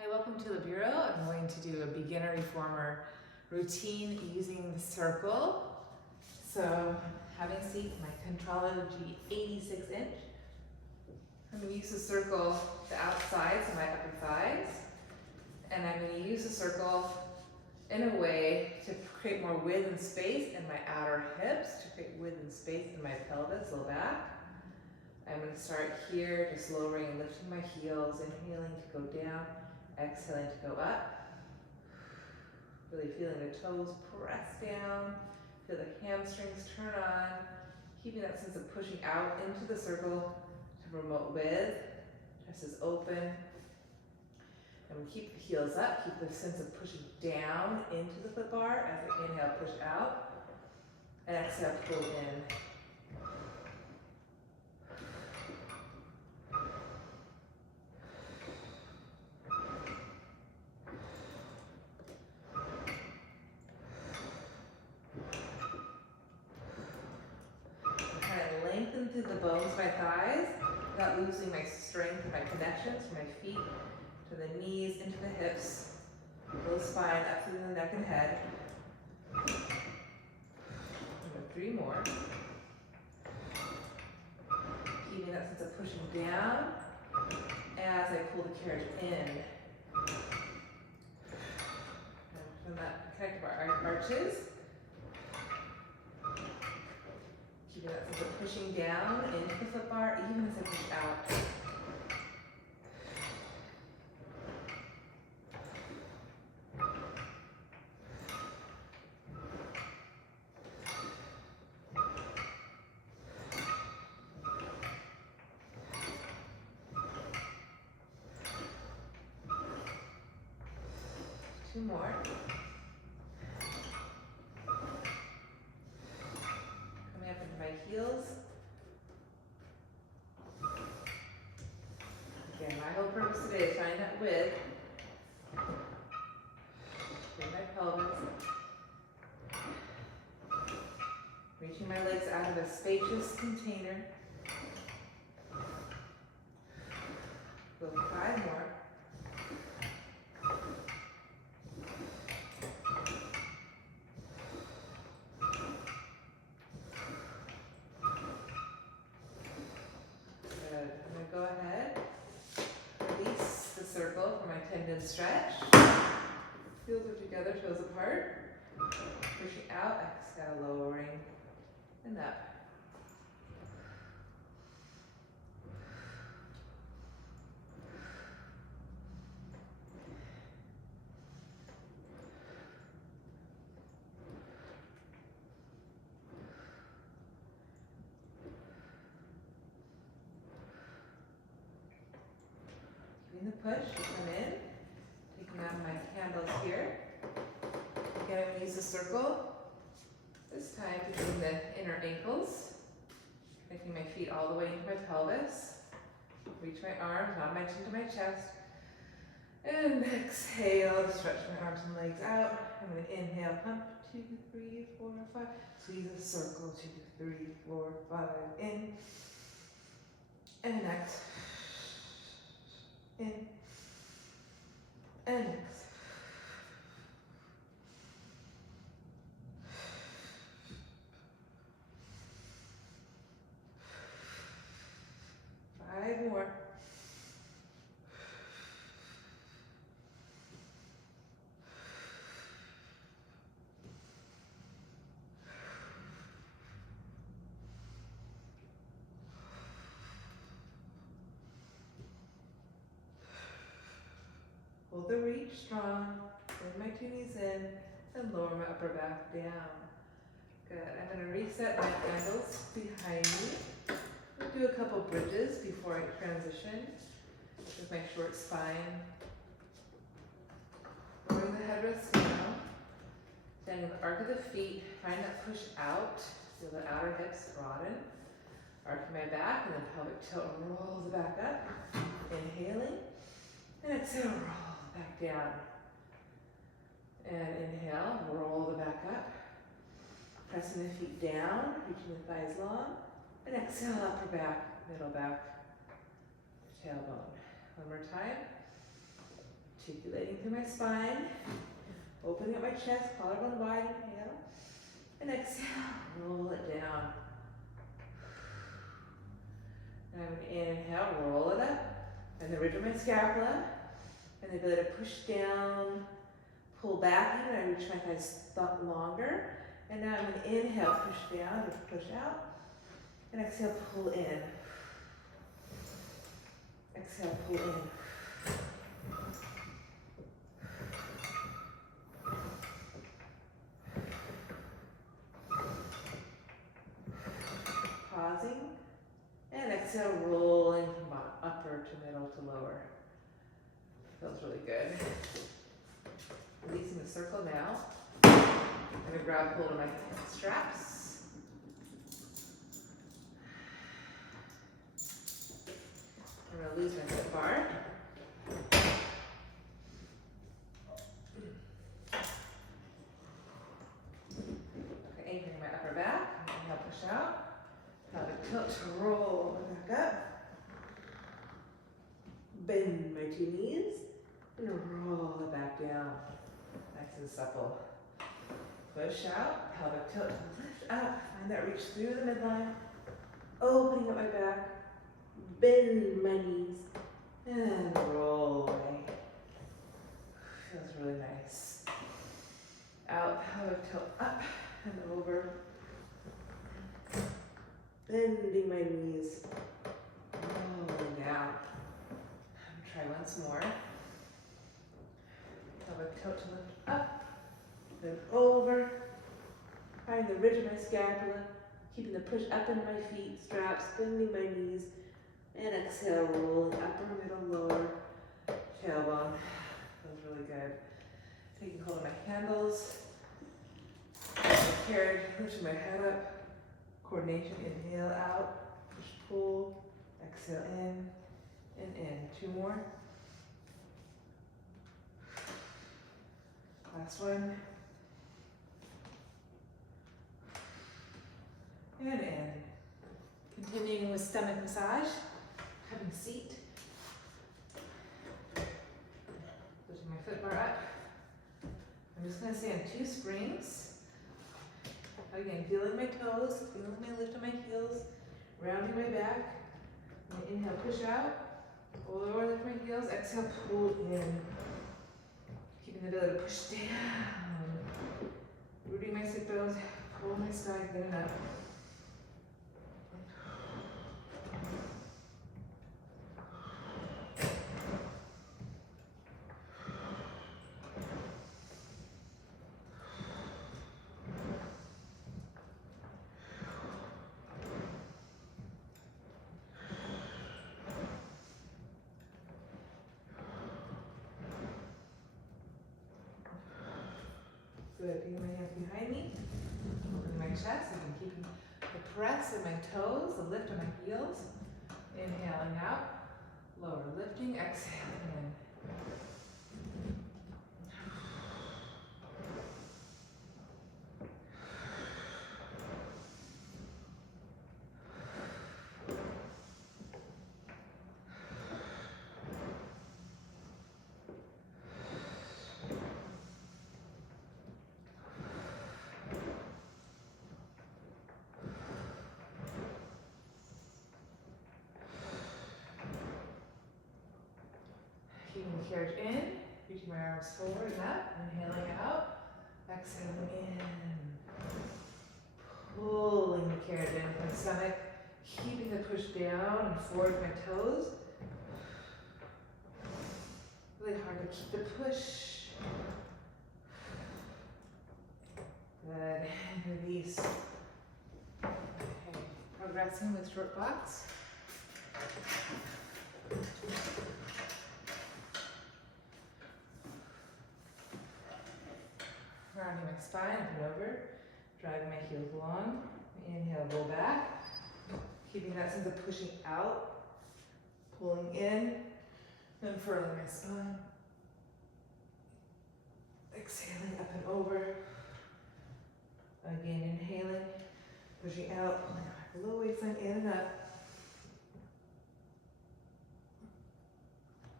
Hi, welcome to the Bureau. I'm going to do a beginner reformer routine using the circle. So, having a seat, my contrology 86 inch. I'm going to use the circle, the outsides of my upper thighs, and I'm going to use the circle in a way to create more width and space in my outer hips, to create width and space in my pelvis, low back. I'm going to start here, just lowering and lifting my heels, inhaling to go down, exhaling to go up. Really feeling the toes press down, feel the hamstrings turn on, keeping that sense of pushing out into the circle to promote width. Chest is open. And we keep the heels up, keep the sense of pushing down into the foot bar as I inhale, push out, and exhale, pull in. Lengthen through the bones of my thighs, without losing my strength and my connections from my feet to the knees, into the hips, low spine, up through the neck and head. 3 more. Keeping that sense of pushing down as I pull the carriage in. And from that, connect our arches. Keeping that sense of pushing down into the foot bar, even as I push out. Two more. Coming up into my heels. Again, my whole purpose today is finding that width in my pelvis. Reaching my legs out of a spacious container. Go 5 more. Good. I'm going to go ahead, release the circle for my tendon stretch. Heels are together, toes apart. Pushing out, exhale, lowering, and up. Keeping the push, come in, taking out my candles here. Again, I'm going to use the circle, this time between the inner ankles, making my feet all the way into my pelvis. Reach my arms, nod my chin to my chest, and exhale to stretch my arms and legs out. I'm going to inhale, pump, 2, 3, 4, 5. Squeeze a circle, 2, 3, 4, 5, in, and next. In, and next. Five more. Hold the reach strong, bring my 2 knees in, and lower my upper back down. Good, I'm going to reset my ankles behind me. I'll do a couple bridges before I transition with my short spine. Lowering the headrest down, standing the arc of the feet, find that push out, feel the outer hips broaden. Arcing my back, and then pelvic tilt rolls the back up. Inhaling, and exhale, roll back down. And inhale, roll the back up. Pressing the feet down, reaching the thighs long. And exhale, upper back, middle back, tailbone. One more time. articulating through my spine, opening up my chest, collarbone wide, inhale, and exhale, roll it down. And I'm going to inhale, roll it up, and the ridge of my scapula, and the ability to push down, pull back even, I reach my thighs longer, and now I'm going to inhale, push down, push out, and exhale, pull in. Exhale, pull in. Pausing, and exhale, rolling from upper to middle to lower. Feels really good. Releasing the circle now. I'm going to grab hold of my straps. I'm going to lose my foot bar. Okay, anchoring my upper back. Inhale, push out. Pelvic tilt to roll back up. Bend my two knees and roll it back down. Nice and supple. Push out, pelvic tilt, lift up. Find that reach through the midline. Opening up my back. Bend my knees and roll away. Feels really nice. Out, pelvic tilt up and over. Bending my knees. Rolling down. Try once more. Pelvic tilt to lift up, then over. Find the ridge of my scapula, keeping the push up in my feet, straps, bending my knees, and exhale, rolling upper, middle, lower, tailbone. Feels really good. Taking hold of my handles, carriage, pushing my head up, coordination, inhale out, push, pull, exhale in, and in. Two more. Last one. And in. Continuing with stomach massage. Having a seat. Pushing my foot bar up. I'm just going to stay on two springs. Again, feeling my toes, feeling my lift of my heels, rounding my back. Inhale, push out. Lower, lift my heels. Exhale, pull in. Keeping the ability to push down. Rooting my sit bones. Pull my spine, get it up. Good. Bringing my hands behind me. Opening my chest. I'm keeping the press of my toes, the lift of my heels. Inhaling out. Lower lifting. Exhaling in. Keeping the carriage in, reaching my arms forward and up, inhaling out, exhaling in. Pulling the carriage in from my stomach, keeping the push down and forward with my toes. Really hard to keep the push. Good, and release. Okay, progressing with short blocks. Rounding my spine up and over, driving my heels long. Inhale, roll back. Keeping that sense of pushing out, pulling in, unfurling my spine. Exhaling up and over. Again, inhaling, pushing out, pulling my low waistline in and up.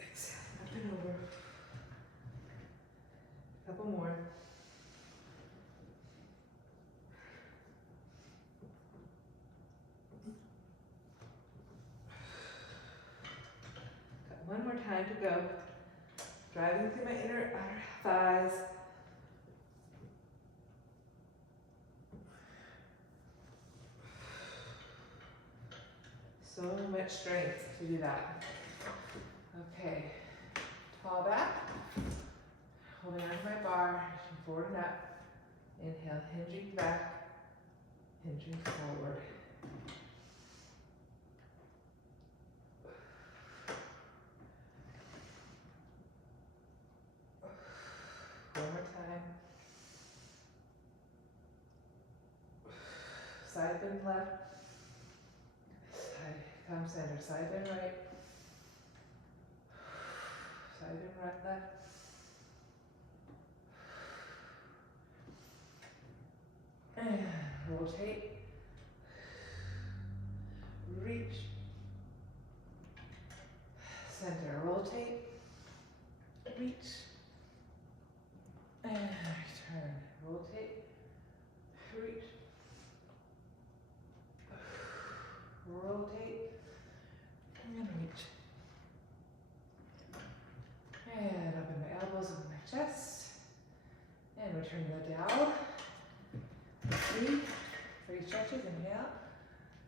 Exhaling up and over. time to go. Driving through my inner outer thighs. So much strength to do that. Okay, tall back. Holding on to my bar, reaching forward and up. Inhale, hinging back, hinging forward. One more time. Side bend left. Side, come center. Side bend right. Side bend right, left. And rotate. Reach. Center. Rotate. Reach. And return. Rotate. Reach. Rotate. And reach. And open my elbows, open my chest. And return the down. Three stretches. Inhale.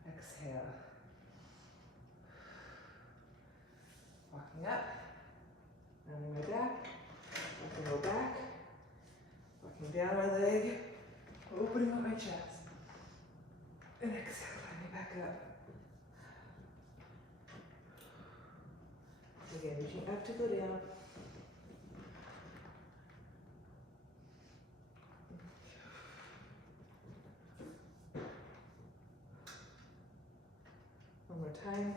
Exhale. Walking up. Rounding my back. I can go back. Walking down my leg. Opening up my chest. And exhale. Climbing back up. Again, reaching up to go down. One more time.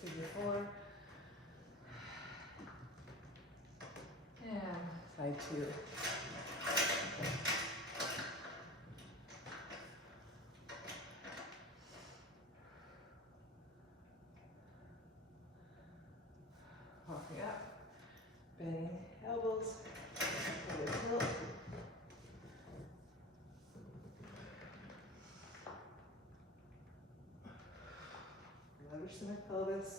Figure four. And side two. Walking up, bending elbows, forward tilt. Leverage to my pelvis,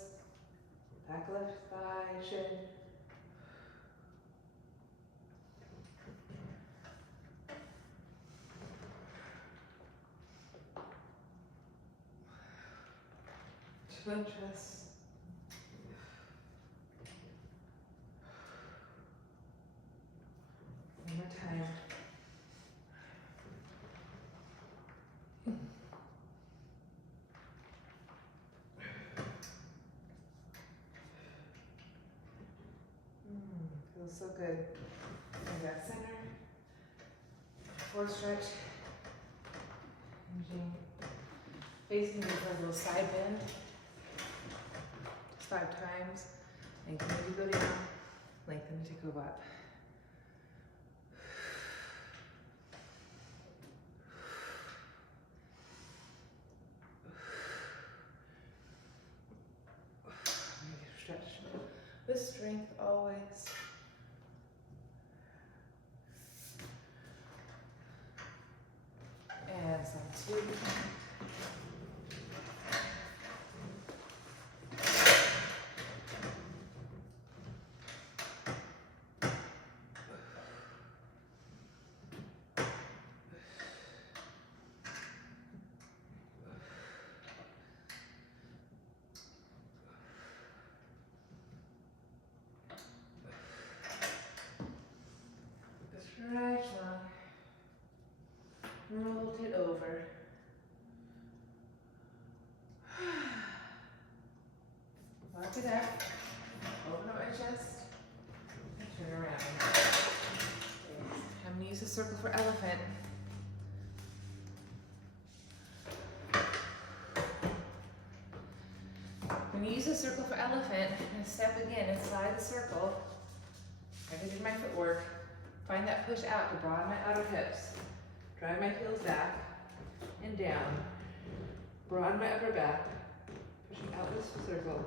back left thigh, shin. Chin chest. One more time. Feels so good. Bring back center. Forward stretch. Hinging. Facing with a little side bend. Just 5 times. Lengthen to go down. Lengthen to go up. Stretch with strength always. And side two. Stretch long. Rotate over. Lock it up. Open up my chest. And turn around. I'm going to use a circle for elephant. When you use a circle for elephant, I'm going to step again inside the circle. I did my footwork. Find that push out to broaden my outer hips. Drive my heels back and down. Broaden my upper back. Pushing out this circle.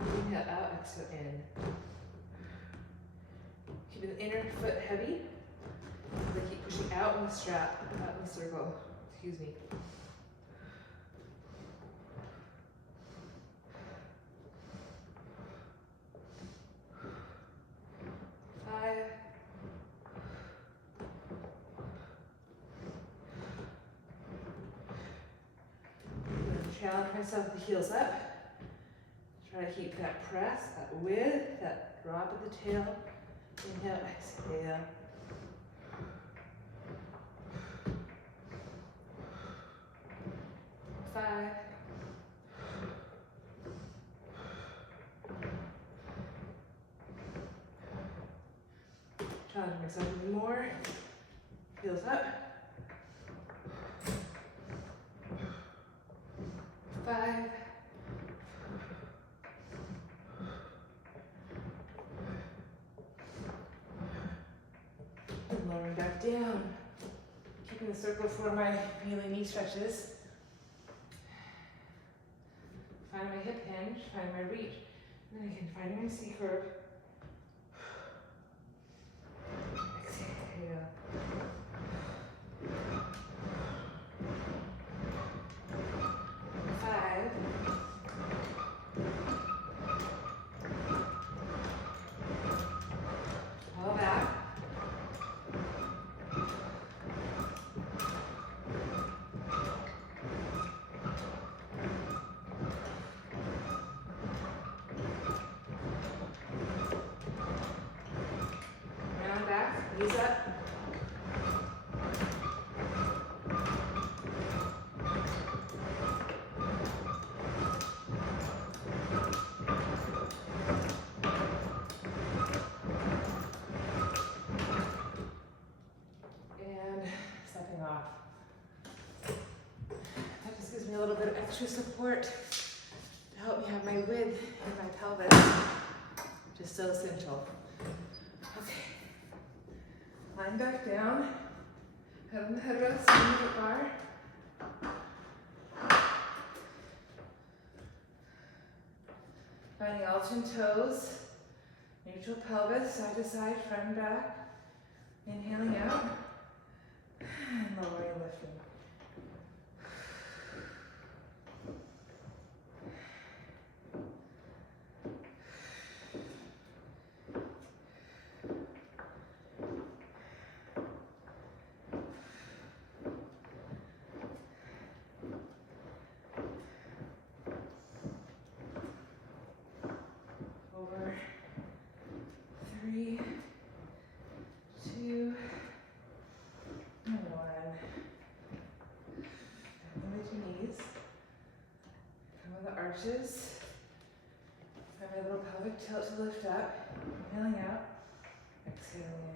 Inhale out, exhale in. Keeping the inner foot heavy. But keep pushing out in the strap, out in the circle. Excuse me. 5. Challenge myself with the heels up. Try to keep that press, that width, that drop of the tail. Inhale, exhale. 5. Challenge myself even more. Heels up. 5. And lowering back down. Keeping the circle for my kneeling knee stretches. Find my hip hinge, find my reach. And then I can find my C curve. Exhale. 5. Pull back. 'Gives me a little bit of extra support to help me have my width in my pelvis, which is so essential. Okay, lying back down, head on the headrest, move the bar. Finding alternate toes, neutral pelvis, side to side, front and back. Inhaling out, and lowering and lifting. Over 3, 2, and 1. Down with your knees. Come with the arches. Find my little pelvic tilt to lift up. Inhaling out. Exhaling in.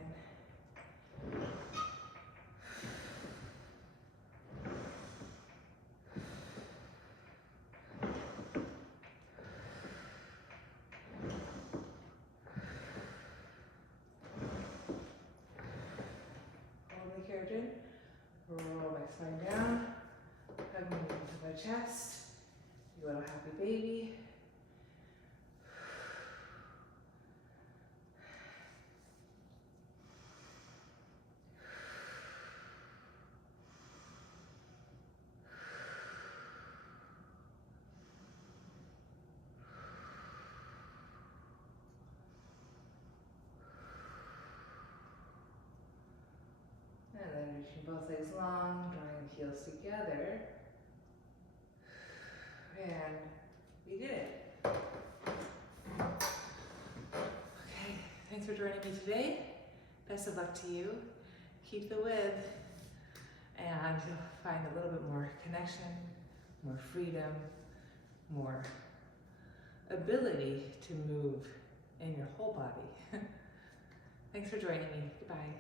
Roll my spine down, hug me into my chest, you little happy baby. And then reaching both legs long, drawing the heels together. And we did it. Okay, thanks for joining me today. Best of luck to you. Keep the width, and you'll find a little bit more connection, more freedom, more ability to move in your whole body. Thanks for joining me. Goodbye.